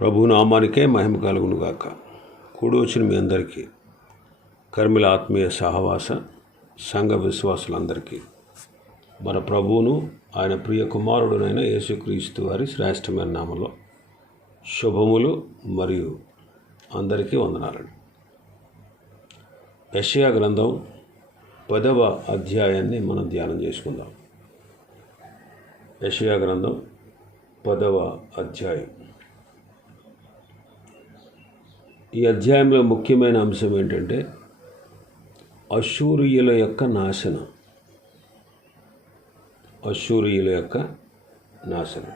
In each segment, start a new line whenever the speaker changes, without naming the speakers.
ప్రభు నామానికే మహిమ కలుగును గాక కూడి వచ్చిన మీ అందరికీ కర్మిల ఆత్మీయ సహవాస సంఘ విశ్వాసులందరికీ మన ప్రభువును ఆయన ప్రియ కుమారుడునైన యేసుక్రీస్తు వారి శ్రేష్టమైన నామంలో శుభములు మరియు అందరికీ వందనాలండి. యషయా గ్రంథం పదవ అధ్యాయాన్ని మనం ధ్యానం చేసుకుందాం. యషయా గ్రంథం పదవ అధ్యాయం. ఈ అధ్యాయంలో ముఖ్యమైన అంశం ఏంటంటే అశూరియుల యొక్క నాశనం. అశూరియుల యొక్క నాశనం.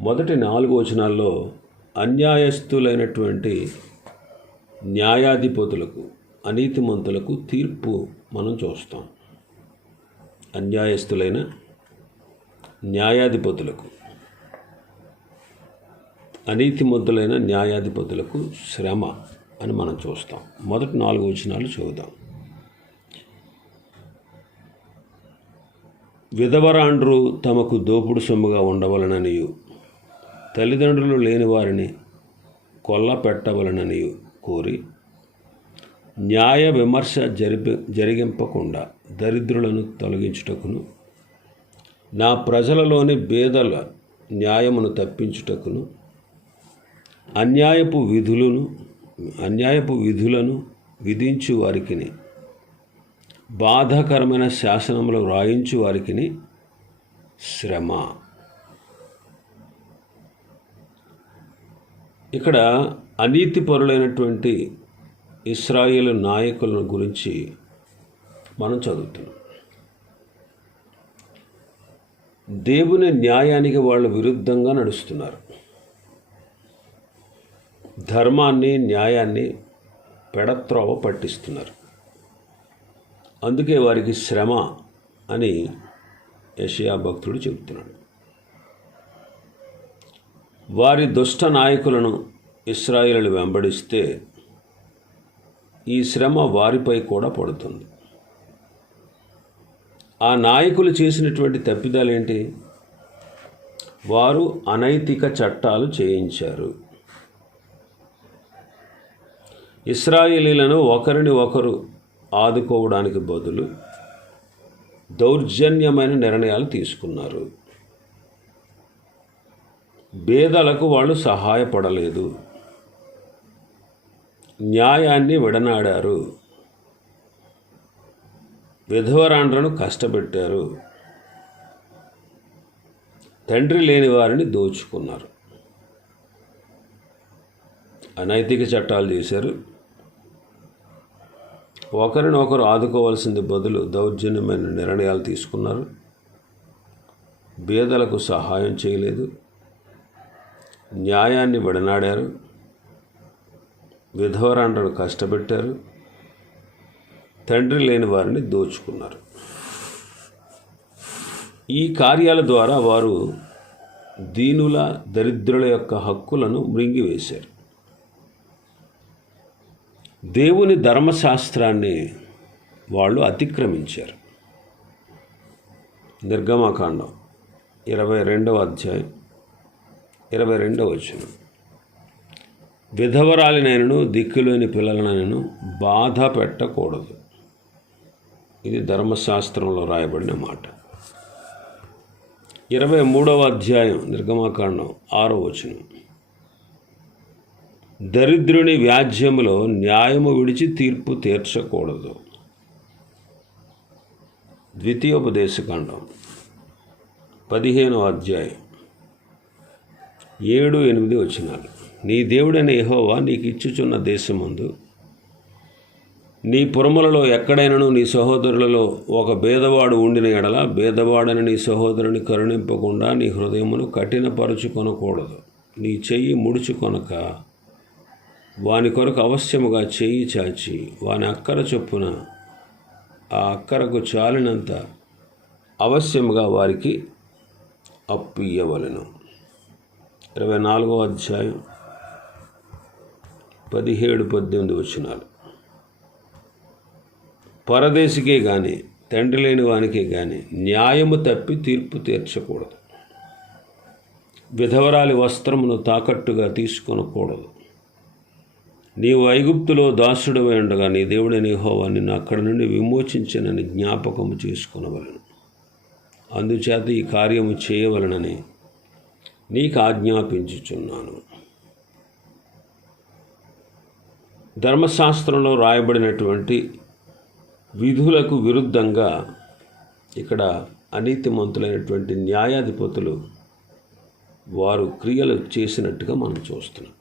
మొదటి నాలుగు వచనాల్లో అన్యాయస్తులైనటువంటి న్యాయాధిపతులకు అనీతిమంతులకు తీర్పు మనం చూస్తాం. అన్యాయస్తులైన న్యాయాధిపతులకు. అనీతిమంతులైన న్యాయాధిపతులకు శ్రమ అని మనం చూస్తాం. మొదటి నాలుగు వచనాలు చదువుతాం విధవరాండ్రు తమకు దోపుడు సొమ్ముగా ఉండవలననియు తల్లిదండ్రులు లేని వారిని కొల్ల పెట్టవలననియు కోరి న్యాయ విమర్శ జరిపి జరిగింపకుండా దరిద్రులను తొలగించుటకును నా ప్రజలలోని బేదల న్యాయమును తప్పించుటకును అన్యాయపు విధులను అన్యాయపు విధులను విధించు వారికిని బాధాకరమైన శాసనములు వ్రాయించు వారికిని శ్రమ. ఇక్కడ అనీతిపరులైనటువంటి ఇస్రాయేల్ నాయకులను గురించి మనం చదువుతున్నాం. దేవుని న్యాయానికి వాళ్ళు విరుద్ధంగా నడుస్తున్నారు. ధర్మాన్ని న్యాయాన్ని పెడత్రోవ పట్టిస్తున్నారు. అందుకే వారికి శ్రమ అని యషయా భక్తుడు చెబుతున్నాడు. వారి దుష్ట నాయకులను ఇస్రాయిలు వెంబడిస్తే ఈ శ్రమ వారిపై కూడా పడుతుంది. ఆ నాయకులు చేసినటువంటి తప్పిదాలేంటి? వారు అనైతిక చట్టాలు చేయించారు. ఇస్రాయేలీలను ఒకరిని ఒకరు ఆదుకోవడానికి బదులు దౌర్జన్యమైన నిర్ణయాలు తీసుకున్నారు. బేదలకు వాళ్ళు సహాయపడలేదు. న్యాయాన్ని విడనాడారు. విధవరాండ్రను కష్టపెట్టారు. తండ్రి లేని వారిని దోచుకున్నారు. అనైతిక చట్టాలు చేశారు. ఒకరినొకరు ఆదుకోవాల్సింది బదులు దౌర్జన్యమైన నిర్ణయాలు తీసుకున్నారు. బీదలకు సహాయం చేయలేదు. న్యాయాన్ని విడనాడారు. విధవరాండ్రను కష్టపెట్టారు. తండ్రి లేని వారిని దోచుకున్నారు. ఈ కార్యాల ద్వారా వారు దీనుల దరిద్రుల యొక్క హక్కులను మృంగివేశారు. దేవుని ధర్మశాస్త్రాన్ని వాళ్ళు అతిక్రమించారు. నిర్గమాకాండం ఇరవై రెండవ అధ్యాయం ఇరవై రెండవ వచనం. విధవరాలినైనను దిక్కులేని పిల్లలనైనను బాధ పెట్టకూడదు. ఇది ధర్మశాస్త్రంలో రాయబడిన మాట. ఇరవై మూడవ అధ్యాయం నిర్గమాకాండం ఆరో వచనం. దరిద్రుని వ్యాజ్యములో న్యాయము విడిచి తీర్పు తీర్చకూడదు. ద్వితీయోపదేశకాండం. పదిహేనవ అధ్యాయం. ఏడు ఎనిమిది వచ్చినాలు నీ దేవుడైన ఎహోవా నీకు ఇచ్చుచున్న దేశముందు నీ పురములలో ఎక్కడైనను నీ సహోదరులలో ఒక భేదవాడు ఉండిన ఎడల భేదవాడని నీ సహోదరుని కరుణింపకుండా నీ హృదయమును కఠినపరుచుకొనకూడదు. నీ చెయ్యి ముడుచుకొనక వాని కొరకు అవశ్యముగా చేయి చాచి వాని అక్కర చొప్పున ఆ అక్కరకు చాలినంత అవశ్యముగా వారికి అప్పు ఇరవై నాలుగో అధ్యాయం పదిహేడు పద్దెనిమిది వచనాలు. పరదేశికే కానీ తండ్రి లేని వానికే కానీ న్యాయము తప్పి తీర్పు తీర్చకూడదు. విధవరాలి వస్త్రమును తాకట్టుగా తీసుకొనకూడదు. నీవు ఐగుప్తులో దాసుడవై ఉండగా నీ దేవుడి హోవా నిన్ను అక్కడి నుండి విమోచించనని జ్ఞాపకము చేసుకునవలను. అందుచేత ఈ కార్యము చేయవలనని నీకు ఆజ్ఞాపించుచున్నాను. ధర్మశాస్త్రంలో రాయబడినటువంటి విధులకు విరుద్ధంగా ఇక్కడ అనీతిమంతులైనటువంటి న్యాయాధిపతులు వారు క్రియలు చేసినట్టుగా మనం చూస్తున్నాం.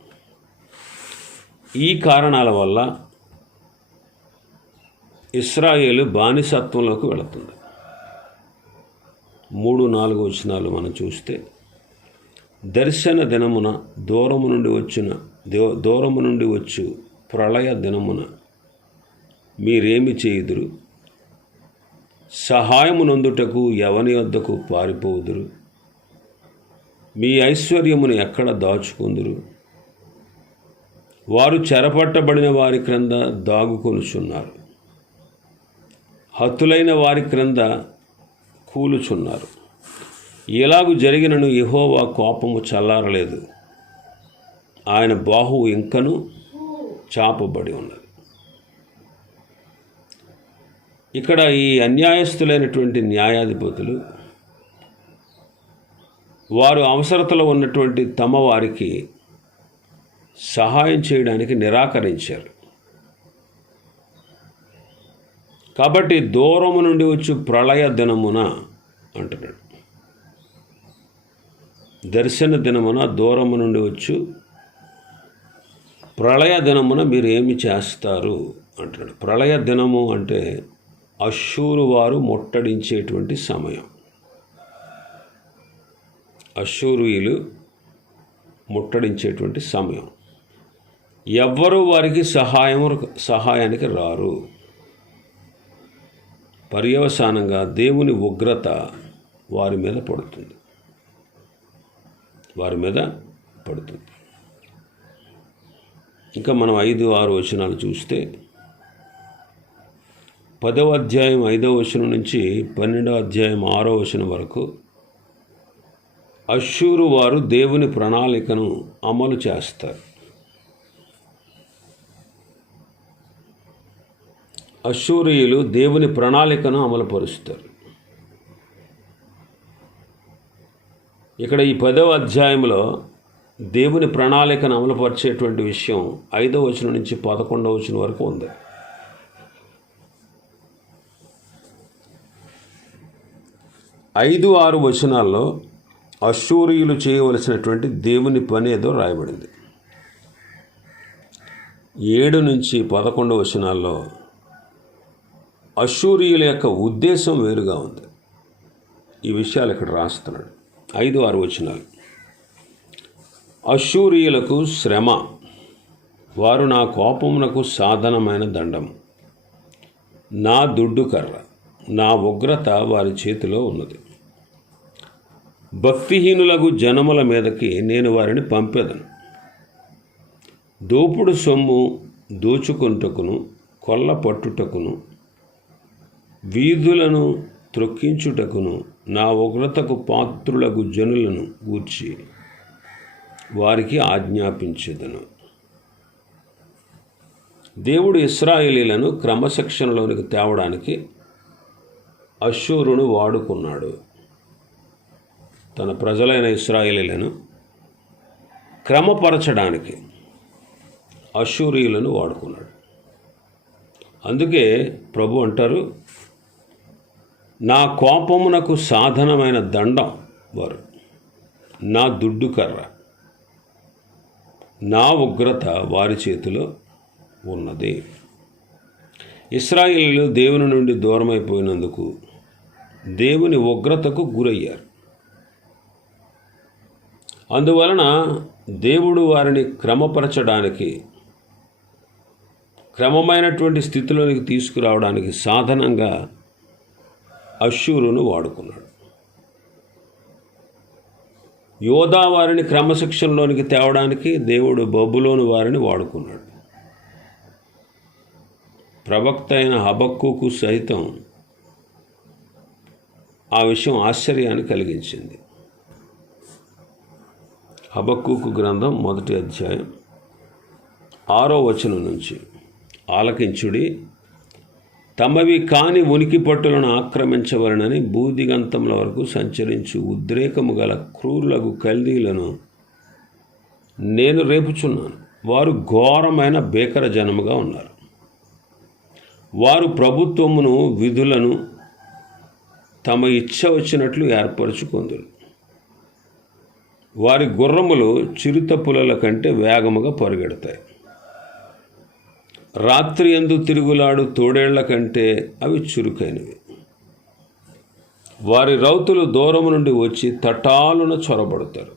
ఈ కారణాల వల్ల ఇస్రాయేలు బానిసత్వంలోకి వెళుతుంది. మూడు నాలుగు వచనాలు మనం చూస్తే దర్శన దినమున దూరము నుండి వచ్చిన దో- దూరము నుండి వచ్చు ప్రళయ దినమున మీరేమి చేయుదురు? సహాయమునందుటకు ఎవని వద్దకు పారిపోదురు మీ ఐశ్వర్యమును ఎక్కడ దాచుకుందురు? వారు చెరపట్టబడిన వారి క్రింద దాగుకొనుచున్నారు హత్తులైన వారి క్రింద కూలుచున్నారు. ఇలాగు జరిగినను యెహోవా కోపము చల్లారలేదు. ఆయన బాహువు ఇంకను చాపబడి ఉన్నది. ఇక్కడ ఈ అన్యాయస్తులైనటువంటి న్యాయాధిపతులు వారు అవసరతలో ఉన్నటువంటి తమ వారికి సహాయం చేయడానికి నిరాకరించారు. కాబట్టి దూరము నుండి వచ్చి ప్రళయ దినమున అంటున్నాడు. దర్శన దినమున దూరము నుండి వచ్చు ప్రళయ దినమున మీరు ఏమి చేస్తారు అంటున్నాడు. ప్రళయ దినము అంటే అశ్షూరు వారు ముట్టడించేటువంటి సమయం. అశ్షూరుయులు ముట్టడించేటువంటి సమయం. ఎవ్వరూ వారికి సహాయం సహాయానికి రారు. పర్యవసానంగా దేవుని ఉగ్రత వారి మీద పడుతుంది. వారి మీద పడుతుంది. ఇంకా మనం ఐదు ఆరు వచనాలు చూస్తే పదవ అధ్యాయం ఐదవ వచనం నుంచి పన్నెండవ అధ్యాయం ఆరో వచనం వరకు అశ్షూరు వారు దేవుని ప్రణాళికను అమలు చేస్తారు. అశూరియులు దేవుని ప్రణాళికను అమలుపరుస్తారు. ఇక్కడ ఈ పదవ అధ్యాయంలో దేవుని ప్రణాళికను అమలుపరిచేటువంటి విషయం ఐదవ వచనం నుంచి పదకొండవ వచనం వరకు ఉంది. ఐదు ఆరు వచనాల్లో అశూరియులు చేయవలసినటువంటి దేవుని పని ఏదో రాయబడింది. ఏడు నుంచి పదకొండు వచనాల్లో అశూరియుల యొక్క ఉద్దేశం వేరుగా ఉంది. ఈ విషయాలు ఇక్కడ రాస్తున్నాడు. ఐదు ఆరు వచనాలు. అశూరియులకు శ్రమ వారు నా కోపమునకు సాధనమైన దండం నా దుడ్డు కర్ర నా ఉగ్రత వారి చేతిలో ఉన్నది. భక్తిహీనులకు జనముల మీదకి నేను వారిని పంపేదను. దోపుడు సొమ్ము దోచుకొనుటకును కొల్ల పట్టుటకును వీధులను త్రొక్కించుటకును నా ఉగ్రతకు పాత్రులకు జనులను గూర్చి వారికి ఆజ్ఞాపించేదను. దేవుడు ఇస్రాయేలీలను క్రమశిక్షణలోనికి తేవడానికి అశూరును వాడుకున్నాడు. తన ప్రజలైన ఇస్రాయేలీలను క్రమపరచడానికి అశ్షూరియులను వాడుకున్నాడు. అందుకే ప్రభు అంటారు నా కోపమునకు సాధనమైన దండం వారు. నా దుడ్డు కర్ర. నా ఉగ్రత వారి చేతిలో ఉన్నది. ఇస్రాయిలు దేవుని నుండి దూరమైపోయినందుకు దేవుని ఉగ్రతకు గురయ్యారు. అందువలన దేవుడు వారిని క్రమపరచడానికి క్రమమైనటువంటి స్థితిలోనికి తీసుకురావడానికి సాధనంగా అశ్షూరును వాడుకున్నాడు. యోధా వారిని క్రమశిక్షణలోనికి తేవడానికి దేవుడు బబులోని వారిని వాడుకున్నాడు. ప్రవక్త అయిన హబక్కుకు సైతం ఆ విషయం ఆశ్చర్యాన్ని కలిగించింది. హబక్కుకు గ్రంథం మొదటి అధ్యాయం ఆరో వచనం నుంచి ఆలకించుడి తమవి కాని ఉనికి పట్టులను ఆక్రమించవలనని బూదిగంతముల వరకు సంచరించి ఉద్రేకము గల క్రూరులకు కల్దీలను నేను రేపుచున్నాను. వారు ఘోరమైన బేకర జనముగా ఉన్నారు. వారు ప్రభుత్వమును విధులను తమ ఇచ్చ వచ్చినట్లు ఏర్పరచుకుందరు. వారి గుర్రములు చిరుతపులల కంటే వేగముగా పరిగెడతాయి. రాత్రి ఎందు తిరుగులాడు తోడేళ్ళ కంటే అవి చురుకైనవి. వారి రౌతులు దూరము నుండి వచ్చి తటాలున చొరబడతారు.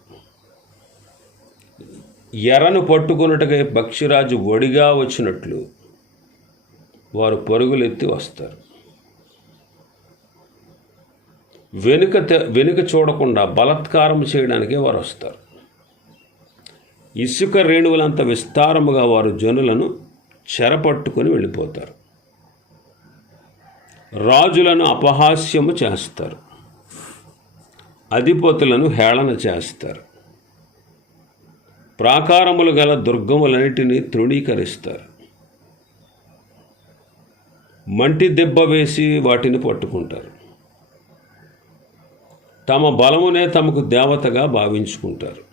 ఎరను పట్టుకున్నట్టుగా పక్షిరాజు ఒడిగా వచ్చినట్లు వారు పరుగులెత్తి వస్తారు. వెనుక వెనుక చూడకుండా బలత్కారం చేయడానికే వారు వస్తారు. ఇసుక రేణువులంత విస్తారముగా వారు జనులను చెరపట్టుకొని వెళ్ళిపోతారు. రాజులను అపహాస్యము చేస్తారు. అధిపతులను హేళన చేస్తారు. ప్రాకారములు గల దుర్గములన్నిటినీ తృణీకరిస్తారు. మంటి దెబ్బ వేసి వాటిని పట్టుకుంటారు. తమ బలమునే తమకు దేవతగా భావించుకుంటారు.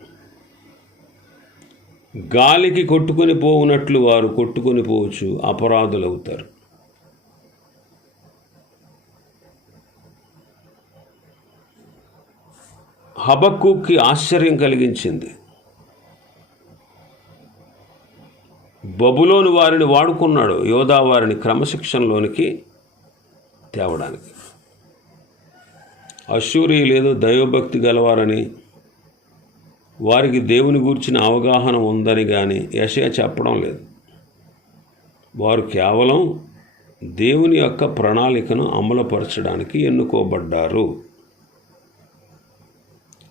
గాలికి కొట్టుకొని పోవునట్లు వారు కొట్టుకొని పోవచ్చు అపరాధులవుతారు. హబక్కుకి ఆశ్చర్యం కలిగించింది. బబులోని వారిని వాడుకున్నాడు యోధా వారిని క్రమశిక్షణలోనికి తేవడానికి. అశూరియులు ఏదో దైవభక్తి గలవారని వారికి దేవుని గూర్చిన అవగాహన ఉందని కానీ యశయ చెప్పడం లేదు. వారు కేవలం దేవుని యొక్క ప్రణాళికను అమలుపరచడానికి ఎన్నుకోబడ్డారు.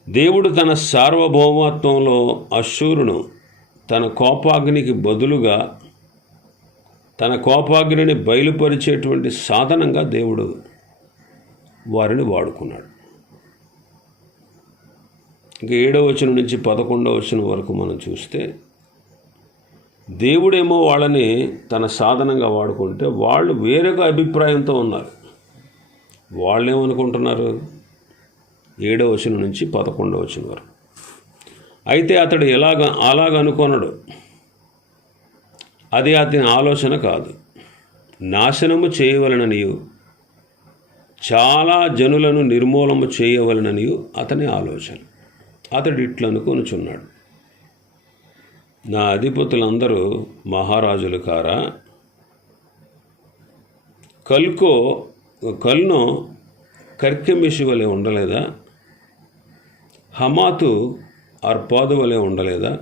దేవుడు తన సార్వభౌమత్వంలో అశూరును తన కోపాగ్నికి బదులుగా తన కోపాగ్నిని బయలుపరిచేటువంటి సాధనంగా దేవుడు వారిని వాడుకున్నాడు. ఇంకా ఏడవ వచనం నుంచి పదకొండవ వచనం వరకు మనం చూస్తే దేవుడేమో వాళ్ళని తన సాధనంగా వాడుకుంటే వాళ్ళు వేరొక అభిప్రాయంతో ఉన్నారు. వాళ్ళు ఏమనుకుంటున్నారు ఏడవ వచనం నుంచి పదకొండవ వచనం వరకు. అయితే అతడు ఎలాగ అలాగ అనుకొనడు. అది అతని ఆలోచన కాదు. నాశనము చేయవలననియు చాలా జనులను నిర్మూలము చేయవలననియు అతని ఆలోచన. అతడు ఇట్లు నా అధిపతులందరూ మహారాజులు కారా? కల్కో కల్నో కర్కెమిషి వలె ఉండలేదా? హమాతు అర్పాదు వలె ఉండలేదా?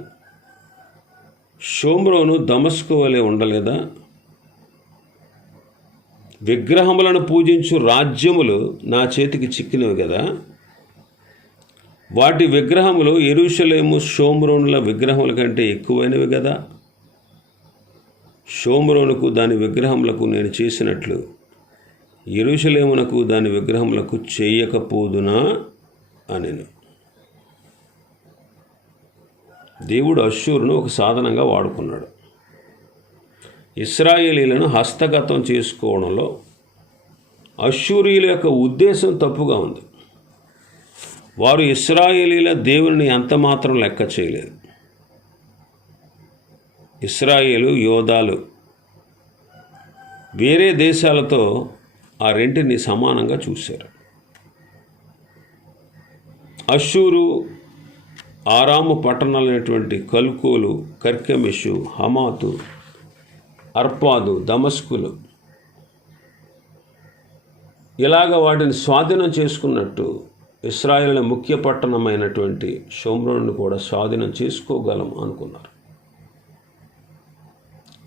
షోమ్రోను దమస్కు వలె ఉండలేదా? విగ్రహములను పూజించు రాజ్యములు నా చేతికి చిక్కినవి కదా వాటి విగ్రహములు ఎరుషలేము షోమ్రోనుల విగ్రహముల కంటే ఎక్కువైనవి కదా షోమ్రోనుకు దాని విగ్రహములకు నేను చేసినట్లు. ఎరుషలేమునకు దాని విగ్రహములకు చేయకపోదునా? అనెను. దేవుడు అశ్షూరును ఒక సాధనంగా వాడుకున్నాడు. ఇస్రాయేలీలను హస్తగతం చేసుకోవడంలో అశ్షూరియుల యొక్క ఉద్దేశం తప్పుగా ఉంది. వారు ఇస్రాయేలీల దేవుని ఎంత మాత్రం లెక్క చేయలేదు. ఇస్రాయేలు యోధాలు వేరే దేశాలతో ఆ రెంటిని సమానంగా చూశారు. అశ్షూరు ఆరాము పట్టణాలైనటువంటి కల్కోలు కర్కెమిషు హమాతు అర్పాదు దమస్కులు ఇలాగ వాటిని స్వాధీనం చేసుకున్నట్టు ఇస్రాయేల్ ముఖ్య పట్టణమైనటువంటి షోమ్రోన్ను కూడా స్వాధీనం చేసుకోగలం అనుకున్నారు.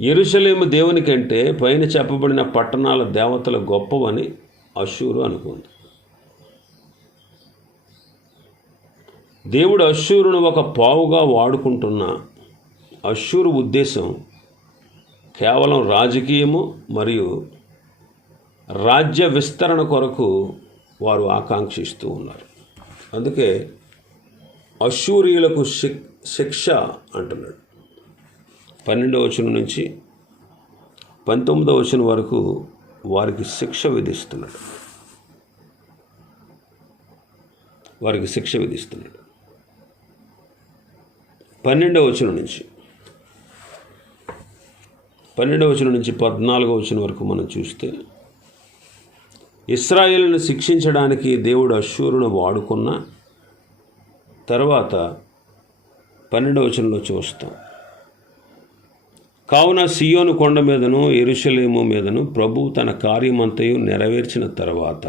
ఎరుసలేము దేవుని కంటే పైన చెప్పబడిన పట్టణాల దేవతలు గొప్పవని అశూరు అనుకుంది. దేవుడు అశూరును ఒక పావుగా వాడుకుంటున్న అశ్షూరు ఉద్దేశం కేవలం రాజకీయము మరియు రాజ్య విస్తరణ కొరకు వారు ఆకాంక్షిస్తూ ఉన్నారు. అందుకే అశూరియులకు శిక్ష అంటున్నాడు. పన్నెండవ వచనం నుంచి పంతొమ్మిదవ వచనం వరకు వారికి శిక్ష విధిస్తున్నాడు. వారికి శిక్ష విధిస్తున్నాడు. పన్నెండవ వచనం నుంచి పన్నెండవ వచనం నుంచి పద్నాలుగవ వచనం వరకు మనం చూస్తే ఇస్రాయేల్ను శిక్షించడానికి దేవుడు అశ్షూరును వాడుకున్న తర్వాత పన్నెండవచనంలో చూస్తాం కావున సియోను కొండ మీదను ఎరుషలేము మీదను ప్రభు తన కార్యమంతయు నెరవేర్చిన తర్వాత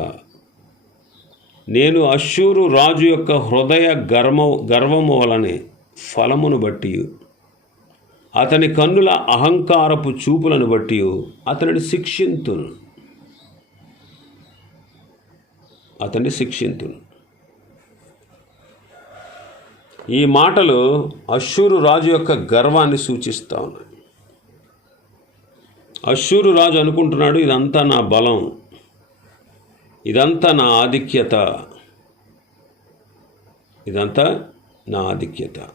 నేను అశ్షూరు రాజు యొక్క హృదయ గర్మ గర్వము వలనే ఫలమును బట్టి అతని కన్నుల అహంకారపు చూపులను బట్టి అతనిని శిక్షింతును. అతన్ని శిక్షింతును. ఈ మాటలు అశ్షూరు రాజు యొక్క గర్వాన్ని సూచిస్తూ ఉన్నాయి. అశ్షూరు రాజు అనుకుంటున్నాడు ఇదంతా నా బలం. ఇదంతా నా ఆధిక్యత. ఇదంతా నా ఆధిక్యత.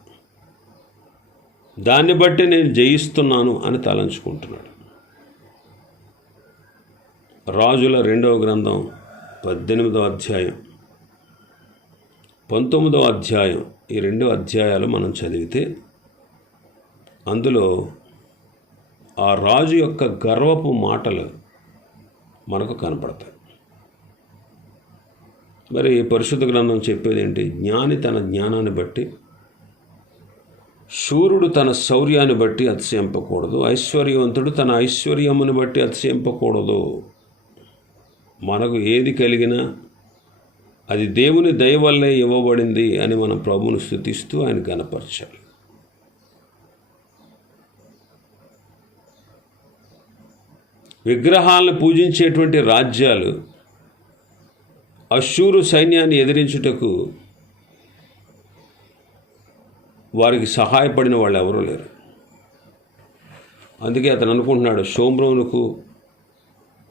దాన్ని బట్టి నేను జయిస్తున్నాను అని తలంచుకుంటున్నాడు. రాజుల రెండవ గ్రంథం పద్దెనిమిదవ అధ్యాయం. పంతొమ్మిదవ అధ్యాయం. ఈ రెండు అధ్యాయాలు మనం చదివితే అందులో ఆ రాజు యొక్క గర్వపు మాటలు మనకు కనపడతాయి. మరి పరిశుద్ధ గ్రంథం చెప్పేది ఏంటి జ్ఞాని తన జ్ఞానాన్ని బట్టి శూరుడు తన శౌర్యాన్ని బట్టి అతిశయింపకూడదు ఐశ్వర్యవంతుడు తన ఐశ్వర్యమును బట్టి అతిశయింపకూడదు. మనకు ఏది కలిగినా అది దేవుని దయ వల్లే ఇవ్వబడింది అని మనం ప్రభువును స్థుతిస్తూ ఆయన గనపరచాలి విగ్రహాలను పూజించేటువంటి రాజ్యాలు అశూరు సైన్యాన్ని ఎదిరించుటకు వారికి సహాయపడిన వాళ్ళు ఎవరూ లేరు. అందుకే అతను అనుకుంటున్నాడు సోమ్రోనుకు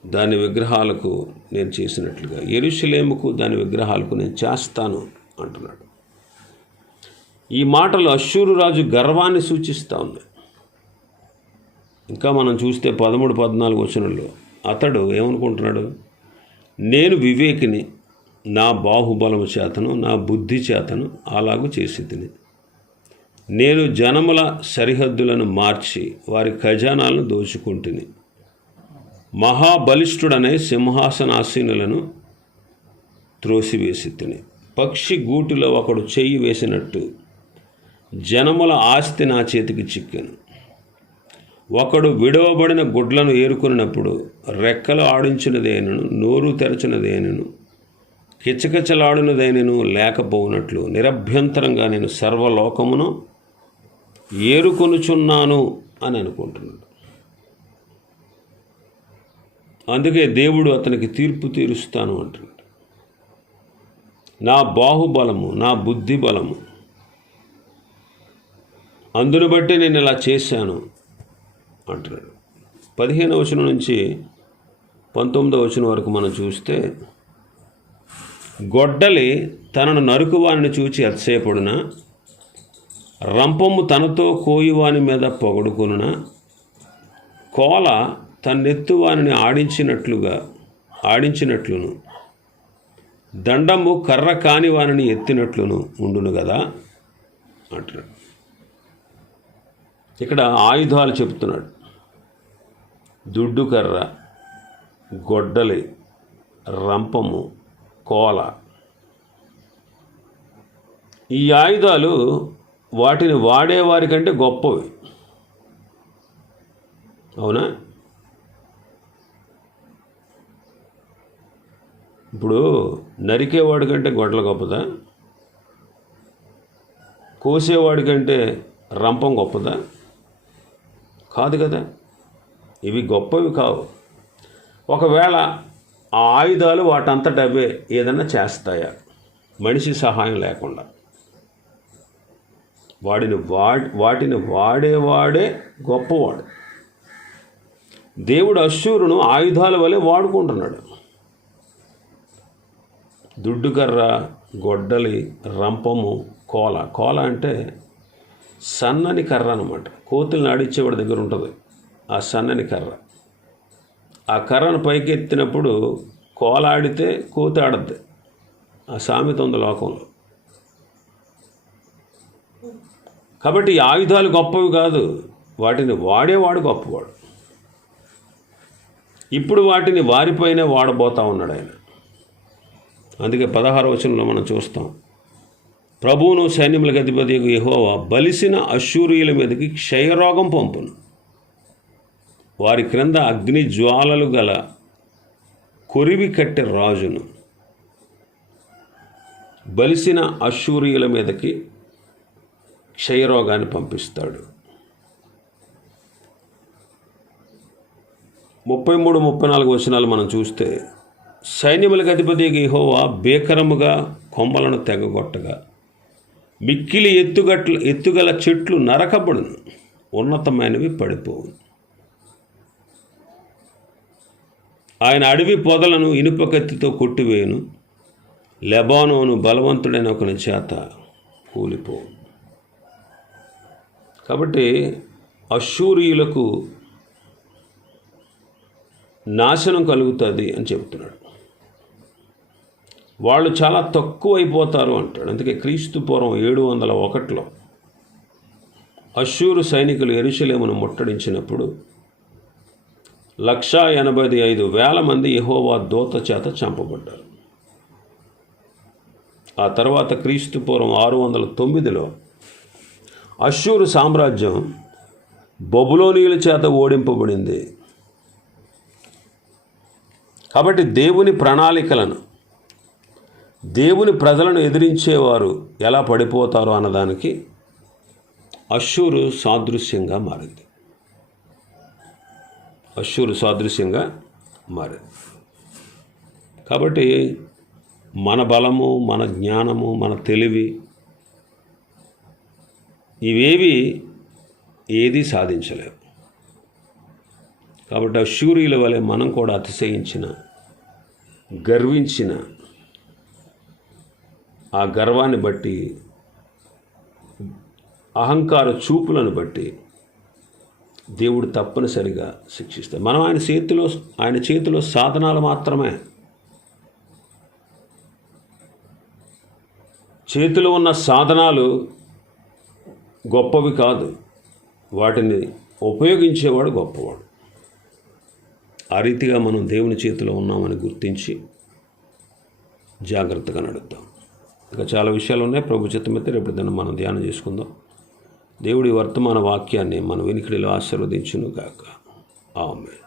దాని విగ్రహాలకు నేను చేసినట్లుగా. ఎరుషలేముకు దాని విగ్రహాలకు నేను చేస్తాను అంటున్నాడు. ఈ మాటలు అశ్షూరు రాజు గర్వాన్ని సూచిస్తూ ఉంది. ఇంకా మనం చూస్తే పదమూడు పద్నాలుగు వచనంలో అతడు ఏమనుకుంటున్నాడు? నేను వివేకిని నా బాహుబలము చేతను నా బుద్ధి చేతను అలాగూ చేసి తిని. నేను జనముల సరిహద్దులను మార్చి వారి ఖజానాలను దోచుకుంటుని. మహాబలిష్ఠుడనే సింహాసనాసీనులను త్రోసివేసి తిని. పక్షి గూటిలో ఒకడు చెయ్యి వేసినట్టు జనముల ఆస్తి నా చేతికి చిక్కెను. ఒకడు విడవబడిన గుడ్లను ఏరుకున్నప్పుడు రెక్కలు ఆడించినదేనను నోరు తెరచినదేనను కిచకిచలాడినదేనను లేకపోవునట్లు నిరభ్యంతరంగా నేను సర్వలోకమును ఏరుకొనుచున్నాను అని అనుకుంటున్నాడు అందుకే దేవుడు అతనికి తీర్పు తీరుస్తాను అంటున్నాడు. నా బాహుబలము నా బుద్ధి బలము అందును బట్టి నేను ఇలా చేశాను అంటున్నాడు. పదిహేను వచనం నుంచి పంతొమ్మిదవ వచనం వరకు మనం చూస్తే గొడ్డలి తనను నరుకువాని చూచి అతిశయపడున? రంపము తనతో కోయువాని మీద పొగడుకొనున? కోల తన్నెత్తువాని ఆడించినట్లుగా ఆడించినట్లును. దండము కర్ర కాని వానిని ఎత్తినట్లును ఉండును కదా అంటున్నాడు. ఇక్కడ ఆయుధాలు చెప్తున్నాడు దుడ్డు కర్ర గొడ్డలి రంపము కోల. ఈ ఆయుధాలు వాటిని వాడేవారి కంటే గొప్పవి. అవునా? ఇప్పుడు నరికేవాడి కంటే గొడ్డలు గొప్పదా? కోసేవాడి కంటే రంపం గొప్పదా? కాదు కదా. ఇవి గొప్పవి కావు. ఒకవేళ ఆ ఆయుధాలు వాటంతట అవే ఏదన్నా చేస్తాయా? మనిషి సహాయం లేకుండా. వాడిని వా వాటిని వాడేవాడే గొప్పవాడు. దేవుడు అశ్వరును ఆయుధాల వలె వాడుకుంటున్నాడు. దుడ్డుకర్ర గొడ్డలి రంపము కోల. కోల అంటే సన్నని కర్ర అనమాట కోతుల్ని ఆడిచ్చేవాడి దగ్గర ఉంటుంది ఆ సన్నని కర్ర. ఆ కర్రను పైకి ఎత్తినప్పుడు కోలాడితే కోతి ఆడద్ది. ఆ సామెత ఉంది లోకంలో. కాబట్టి ఆయుధాలు గొప్పవి కాదు. వాటిని వాడేవాడు గొప్పవాడు. ఇప్పుడు వాటిని వారిపైనే వాడబోతా ఉన్నాడు ఆయన. అందుకే పదహారు వచనంలో మనం చూస్తాం. ప్రభువును సైన్యములకు అధిపతి యహోవా బలిసిన అశూరియుల మీదకి క్షయరోగం పంపును. వారి క్రింద అగ్ని జ్వాలలు గల కొరివి కట్టె రాజును. బలిసిన అశూరియుల మీదకి క్షయరోగాన్ని పంపిస్తాడు. ముప్పై మూడు ముప్పై నాలుగు వచనాలు మనం చూస్తే సైన్యములకు అధిపతి గిహోవా భీకరముగా కొమ్మలను తెగగొట్టగా మిక్కిలి ఎత్తుగట్ల ఎత్తుగల చెట్లు నరకబడును ఉన్నతమైనవి పడిపోవును. ఆయన అడవి పొదలను ఇనుప కత్తితో కొట్టివేయును లెబానోను బలవంతుడైన ఒకని చేత కూలిపోవు కాబట్టి అశూరియులకు నాశనం కలుగుతుంది అని చెప్తున్నాడు వాళ్ళు చాలా తక్కువ అయిపోతారు అంటాడు. అందుకే క్రీస్తు పూర్వం ఏడు వందల ఒకటిలో అశూరు సైనికులు ఎరుసలేమును ముట్టడించినప్పుడు లక్షా ఎనభై ఐదు వేల మంది యహోవా దూత చేత చంపబడ్డారు. ఆ తర్వాత క్రీస్తు పూర్వం ఆరు వందల తొమ్మిదిలో అశ్షూరు సామ్రాజ్యం బొబులోనియుల చేత ఓడింపబడింది. కాబట్టి దేవుని ప్రణాళికలను దేవుని ప్రజలను ఎదిరించేవారు ఎలా పడిపోతారు అన్నదానికి అశ్షూరు సాదృశ్యంగా మారింది. అశ్షూరు సాదృశ్యంగా మారింది. కాబట్టి మన బలము మన జ్ఞానము మన తెలివి ఇవేవి ఏది సాధించలేవు. కాబట్టి అశూరియుల వలె మనం కూడా అతిశయించిన గర్వించిన ఆ గర్వాన్ని బట్టి అహంకార చూపులను బట్టి దేవుడు తప్పనిసరిగా శిక్షిస్తాడు. మనం ఆయన చేతిలో ఆయన చేతిలో సాధనాలు మాత్రమే. చేతిలో ఉన్న సాధనాలు గొప్పవి కాదు. వాటిని ఉపయోగించేవాడు గొప్పవాడు. ఆ రీతిగా మనం దేవుని చేతిలో ఉన్నామని గుర్తించి జాగ్రత్తగా నడుద్దాం. ఇంకా చాలా విషయాలు ఉన్నాయి. ప్రభు చిత్తమైతే రేపు దాన్ని మనం ధ్యానం చేసుకుందాం. దేవుడి వర్తమాన వాక్యాన్ని మన వినికిడిలో ఆశీర్వదించును గాక ఆమె